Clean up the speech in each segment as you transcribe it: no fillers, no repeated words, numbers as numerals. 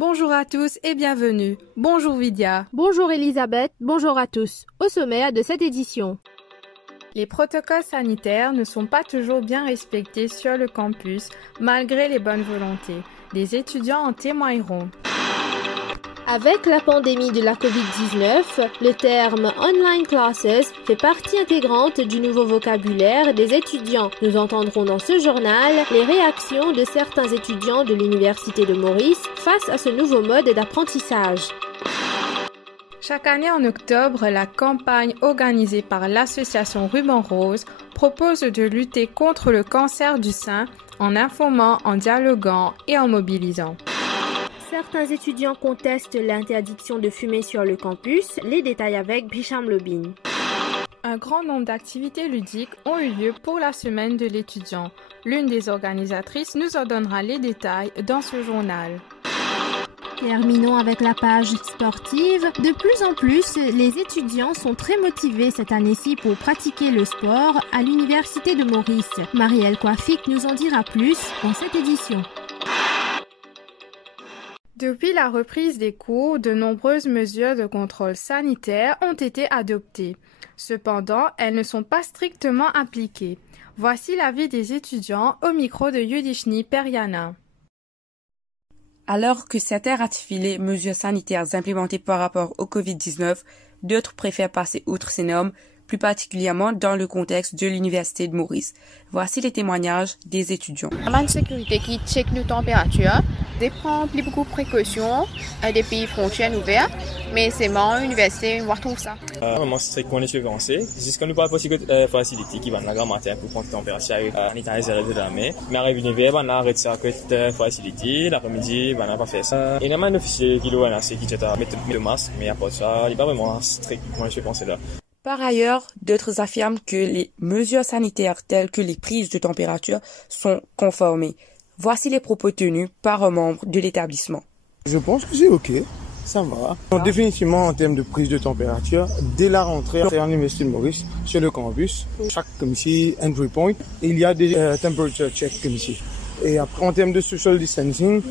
Bonjour à tous et bienvenue. Bonjour Vidya. Bonjour Elisabeth, bonjour à tous. Au sommaire de cette édition. Les protocoles sanitaires ne sont pas toujours bien respectés sur le campus malgré les bonnes volontés. Des étudiants en témoigneront. Avec la pandémie de la COVID-19, le terme online classes fait partie intégrante du nouveau vocabulaire des étudiants. Nous entendrons dans ce journal les réactions de certains étudiants de l'Université de Maurice face à ce nouveau mode d'apprentissage. Chaque année en octobre, la campagne organisée par l'association Ruban Rose propose de lutter contre le cancer du sein en informant, en dialoguant et en mobilisant. Certains étudiants contestent l'interdiction de fumer sur le campus. Les détails avec Bicham Lobin. Un grand nombre d'activités ludiques ont eu lieu pour la semaine de l'étudiant. L'une des organisatrices nous en donnera les détails dans ce journal. Terminons avec la page sportive. De plus en plus, les étudiants sont très motivés cette année-ci pour pratiquer le sport à l'Université de Maurice. Marielle Coiffic nous en dira plus dans cette édition. Depuis la reprise des cours, de nombreuses mesures de contrôle sanitaire ont été adoptées. Cependant, elles ne sont pas strictement appliquées. Voici l'avis des étudiants au micro de Yudhishni Periana. Alors que certains ratifient les mesures sanitaires implémentées par rapport au COVID-19, d'autres préfèrent passer outre ces normes, plus particulièrement dans le contexte de l'Université de Maurice. Voici les témoignages des étudiants. La sécurité qui check nos températures, prend plus beaucoup de précautions à des pays frontières ouverts, mais c'est marrant, l'université, on voit tout ça. Vraiment strict qu'on est surveillé. C'est ce qu'on nous parle aussi de facilité qui va dans la matin pour prendre la température en étant réservé de la mer. Mais à l'hiver, on a arrêté ça avec facilité. L'après-midi, on n'a pas fait ça. Il y a un officier qui doit mettre le masque, mais à part ça, il n'est pas vraiment strict qu'on est pensé là. Par ailleurs, d'autres affirment que les mesures sanitaires telles que les prises de température sont conformées. Voici les propos tenus par un membre de l'établissement. Je pense que c'est OK, ça va. Donc, définitivement, en termes de prise de température, dès la rentrée à l'Université de Maurice, sur le campus, chaque comme ici, entry point, il y a des temperature checks comme ici. Et après, en termes de social distancing,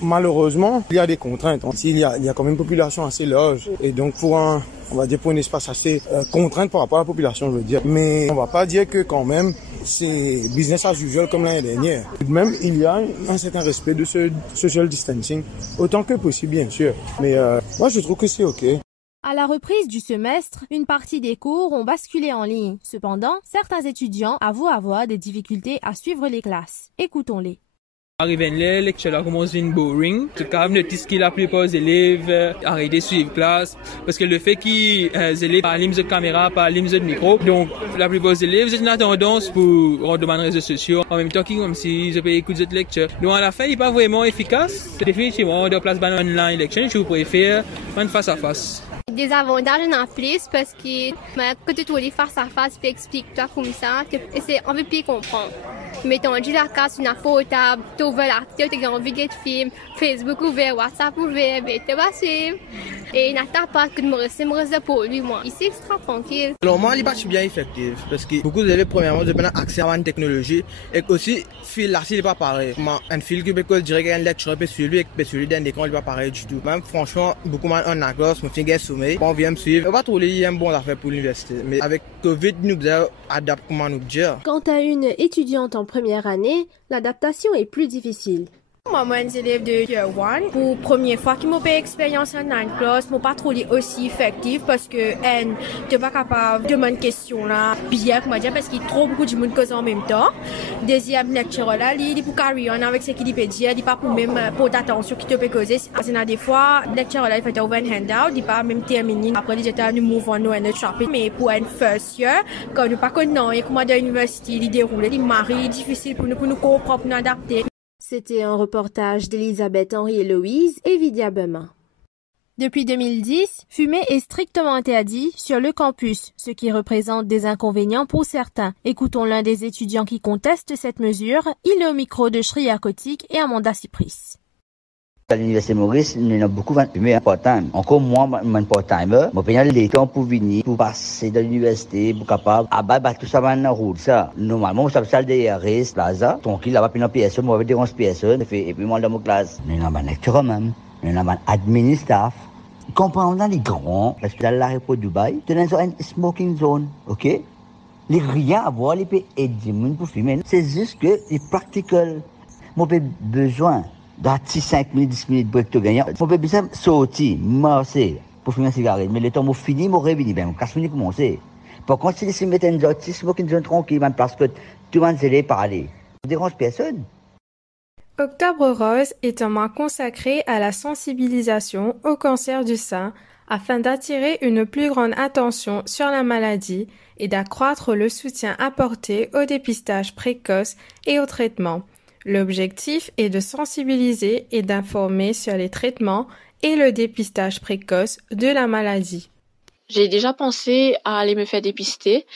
malheureusement, il y a des contraintes. Il y a quand même une population assez large. Et donc, pour un espace assez contraint par rapport à la population, je veux dire. Mais on va pas dire que quand même, c'est business as usual comme l'année dernière. Tout de même, il y a un certain respect de ce social distancing, autant que possible, bien sûr. Mais moi, je trouve que c'est OK. À la reprise du semestre, une partie des cours ont basculé en ligne. Cependant, certains étudiants avouent avoir des difficultés à suivre les classes. Écoutons-les. Arrivé là, les lectures commencent à être boring. Tout cas, notice que la plupart des élèves arrêtent de suivre classe parce que le fait qu'ils élèves parlent de caméra, parlent de micro, donc la plupart des élèves ont une tendance pour rendre des réseaux sociaux en même temps qu'ils comme si ils peuvent écouter cette lecture. Donc à la fin, il n'est pas vraiment efficace. Définitivement, de place dans online lecture, je vous préfère prendre face à face. Des avantages en plus parce que quand tu les face à face, tu expliques toi comme ça, et c'est un peu plus comprendre. Mais ton dit la casse une portable, tu ouvres l'article, tu as envie de film, Facebook ouvert, WhatsApp ouvert, mais tu vas suivre. Et il n'a pas que de me rester pour lui, moi. Ici, c'est très tranquille. Alors moi, il n'est pas bien effectif parce que beaucoup d'élèves, premièrement, ont accès à une technologie et aussi, fil là, il n'est pas pareil. Un fil que je dirais qu'il y a une lecture, et celui d'un écran, il n'est pas pareil du tout. Même franchement, beaucoup mal en agos, mon finger sommeil, on vient me suivre. On va trouver un bon affaire pour l'université. Mais avec Covid, nous devons adapter comment nous dire. Quant à une étudiante en première année, l'adaptation est plus difficile. Moi, un élève de Year 1, pour la première fois qu'ils m'ont fait expérience en 9 classe, m'ont pas trouvé aussi effectif parce que t'es pas capable de demander une question là, bien, comment dire, parce qu'il y a trop beaucoup de monde cause en même temps. Deuxième lecture là, il est pour carry on avec ce qu'il peut dire, il pas pour même pour d'attention qui te peut causer. C'est des fois, lecture là, il fait ouvrir un handout, il pas même terminé. Après, il était à nous move on, nous, un chapitre. Mais pour un first year, quand nous pas connaissons, et comment de l'université, il déroule, il marie, difficile pour nous comprendre, pour nous adapter. C'était un reportage d'Elisabeth Henry et Louise et Vidya Bemin. Depuis 2010, fumer est strictement interdit sur le campus, ce qui représente des inconvénients pour certains. Écoutons l'un des étudiants qui conteste cette mesure. Il est au micro de Shriya Kotik et Amanda Cypris. À l'Université de Maurice, il y a beaucoup de fumées part-time. Encore moi, je suis part-timer. Je paye les temps pour venir, pour passer dans l'université, pour capable abattre tout ça dans la route. Ça. Normalement, je suis à la salle de RS, Plaza. Donc, il a pas une personne, moi, avec des 11 personnes. Et puis, moi, dans ma classe, il y a une lecture même. nous avons un admin staff. Comprenons les grands, parce que dans l'aéroport de Dubaï, tu as une smoking zone, ok? Les rien à voir, les pays aider les gens pour fumer. C'est juste que c'est practical. Moi, j'ai besoin d'un petit 5 minutes, 10 minutes break de gagner. Moi, j'ai besoin de sortir, marcher pour fumer une cigarette. Mais le temps où je finis, je reviens, ben, je finis commencer. Par contre, si je mets une smoking zone tranquille, parce que tout le monde s'est parler, ça ne dérange personne. Octobre Rose est un mois consacré à la sensibilisation au cancer du sein afin d'attirer une plus grande attention sur la maladie et d'accroître le soutien apporté au dépistage précoce et au traitement. L'objectif est de sensibiliser et d'informer sur les traitements et le dépistage précoce de la maladie. J'ai déjà pensé à aller me faire dépister,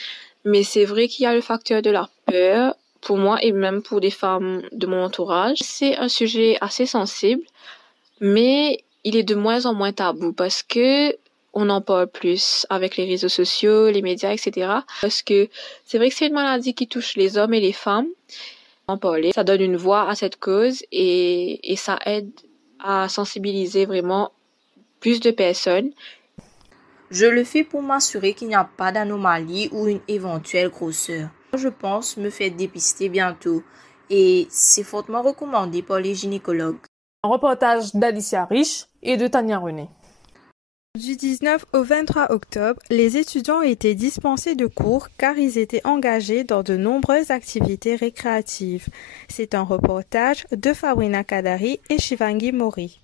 mais c'est vrai qu'il y a le facteur de la peur. Pour moi et même pour des femmes de mon entourage, c'est un sujet assez sensible, mais il est de moins en moins tabou parce que on en parle plus avec les réseaux sociaux, les médias, etc. Parce que c'est vrai que c'est une maladie qui touche les hommes et les femmes. En parler, ça donne une voix à cette cause et ça aide à sensibiliser vraiment plus de personnes. Je le fais pour m'assurer qu'il n'y a pas d'anomalie ou une éventuelle grosseur. Je pense me faire dépister bientôt et c'est fortement recommandé par les gynécologues. Un reportage d'Alicia Rich et de Tania René. Du 19 au 23 octobre, les étudiants ont été dispensés de cours car ils étaient engagés dans de nombreuses activités récréatives. C'est un reportage de Fabrina Kadari et Shivangi Mori.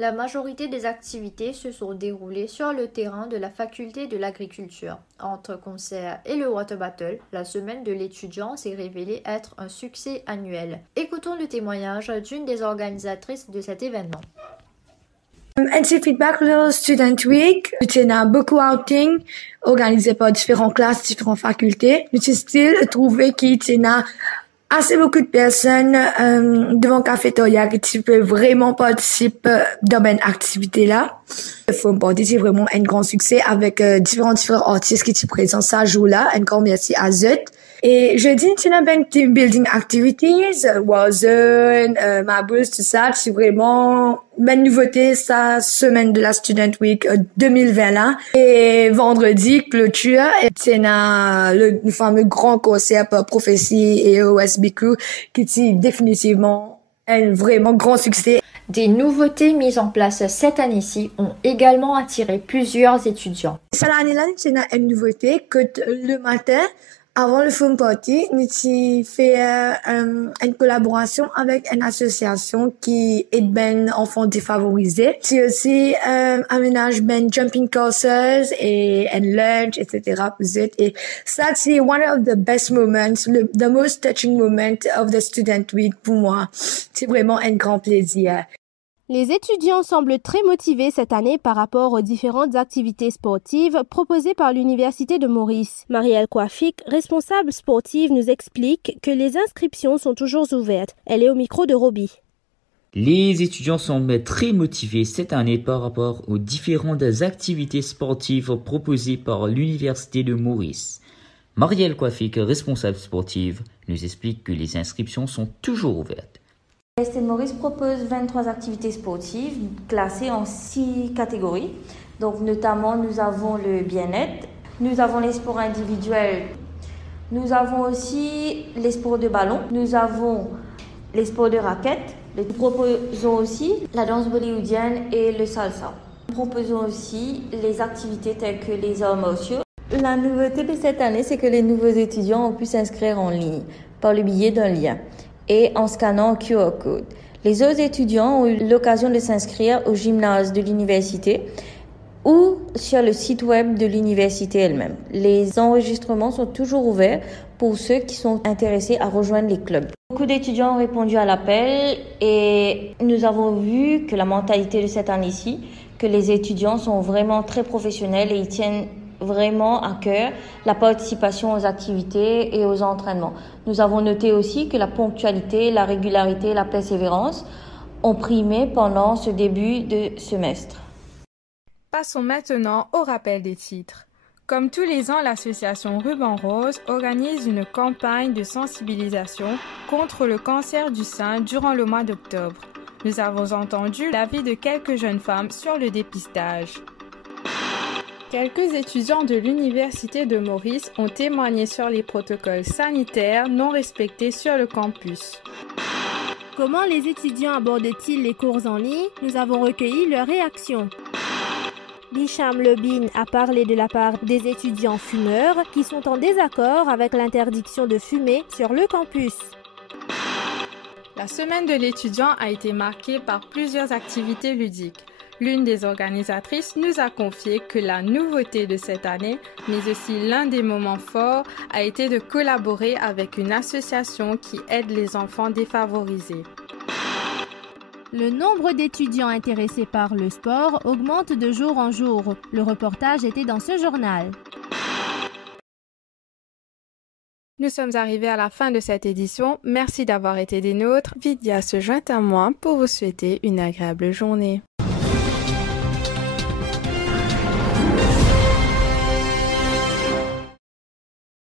La majorité des activités se sont déroulées sur le terrain de la faculté de l'agriculture. Entre concerts et le water battle, la semaine de l'étudiant s'est révélée être un succès annuel. Écoutons le témoignage d'une des organisatrices de cet événement. NC Feedback Little Student Week, nous avons beaucoup d'outings organisés par différentes classes, différentes facultés. Nous avons trouvé qu'il y a assez beaucoup de personnes devant le cafétéria qui peuvent vraiment participer dans une activité-là. Le Forum Party, c'est vraiment un grand succès avec différents artistes qui se présentent ce jour-là. Un grand merci à Zut. Et je dis, tu as bien team building activities, Warzone, Mabus, tout ça. C'est vraiment une nouveauté, sa semaine de la Student Week 2020 là. Et vendredi, clôture, et tu as le fameux grand concert par Prophétie et OSBQ qui est définitivement un vraiment grand succès. Des nouveautés mises en place cette année-ci ont également attiré plusieurs étudiants. Cette année-là, tu as une nouveauté que le matin, avant le Forum Party, nous avons fait une collaboration avec une association qui aide ben enfants défavorisés. C'est aussi aménage ben jumping courses et un lunch, etc. Et ça, c'est one of the best moments, the most touching moment of the student week pour moi. C'est vraiment un grand plaisir. Les étudiants semblent très motivés cette année par rapport aux différentes activités sportives proposées par l'Université de Maurice. Marielle Coiffic, responsable sportive, nous explique que les inscriptions sont toujours ouvertes. Elle est au micro de Roby. Les étudiants semblent très motivés cette année par rapport aux différentes activités sportives proposées par l'Université de Maurice. Marielle Coiffic, responsable sportive, nous explique que les inscriptions sont toujours ouvertes. L'Université de Maurice propose 23 activités sportives classées en 6 catégories. Donc notamment, nous avons le bien-être, nous avons les sports individuels, nous avons aussi les sports de ballon, nous avons les sports de raquettes. Nous proposons aussi la danse bollywoodienne et le salsa. Nous proposons aussi les activités telles que les arts martiaux. La nouveauté de cette année, c'est que les nouveaux étudiants ont pu s'inscrire en ligne par le biais d'un lien et en scannant un QR code. Les autres étudiants ont eu l'occasion de s'inscrire au gymnase de l'université ou sur le site web de l'université elle-même. Les enregistrements sont toujours ouverts pour ceux qui sont intéressés à rejoindre les clubs. Beaucoup d'étudiants ont répondu à l'appel et nous avons vu que la mentalité de cette année-ci, que les étudiants sont vraiment très professionnels et ils tiennent vraiment à cœur la participation aux activités et aux entraînements. Nous avons noté aussi que la ponctualité, la régularité et la persévérance ont primé pendant ce début de semestre. Passons maintenant au rappel des titres. Comme tous les ans, l'association Ruban Rose organise une campagne de sensibilisation contre le cancer du sein durant le mois d'octobre. Nous avons entendu l'avis de quelques jeunes femmes sur le dépistage. Quelques étudiants de l'Université de Maurice ont témoigné sur les protocoles sanitaires non respectés sur le campus. Comment les étudiants abordent-ils les cours en ligne? Nous avons recueilli leurs réactions. Bicham Lebin a parlé de la part des étudiants fumeurs qui sont en désaccord avec l'interdiction de fumer sur le campus. La semaine de l'étudiant a été marquée par plusieurs activités ludiques. L'une des organisatrices nous a confié que la nouveauté de cette année, mais aussi l'un des moments forts, a été de collaborer avec une association qui aide les enfants défavorisés. Le nombre d'étudiants intéressés par le sport augmente de jour en jour. Le reportage était dans ce journal. Nous sommes arrivés à la fin de cette édition. Merci d'avoir été des nôtres. Vidya se joint à moi pour vous souhaiter une agréable journée.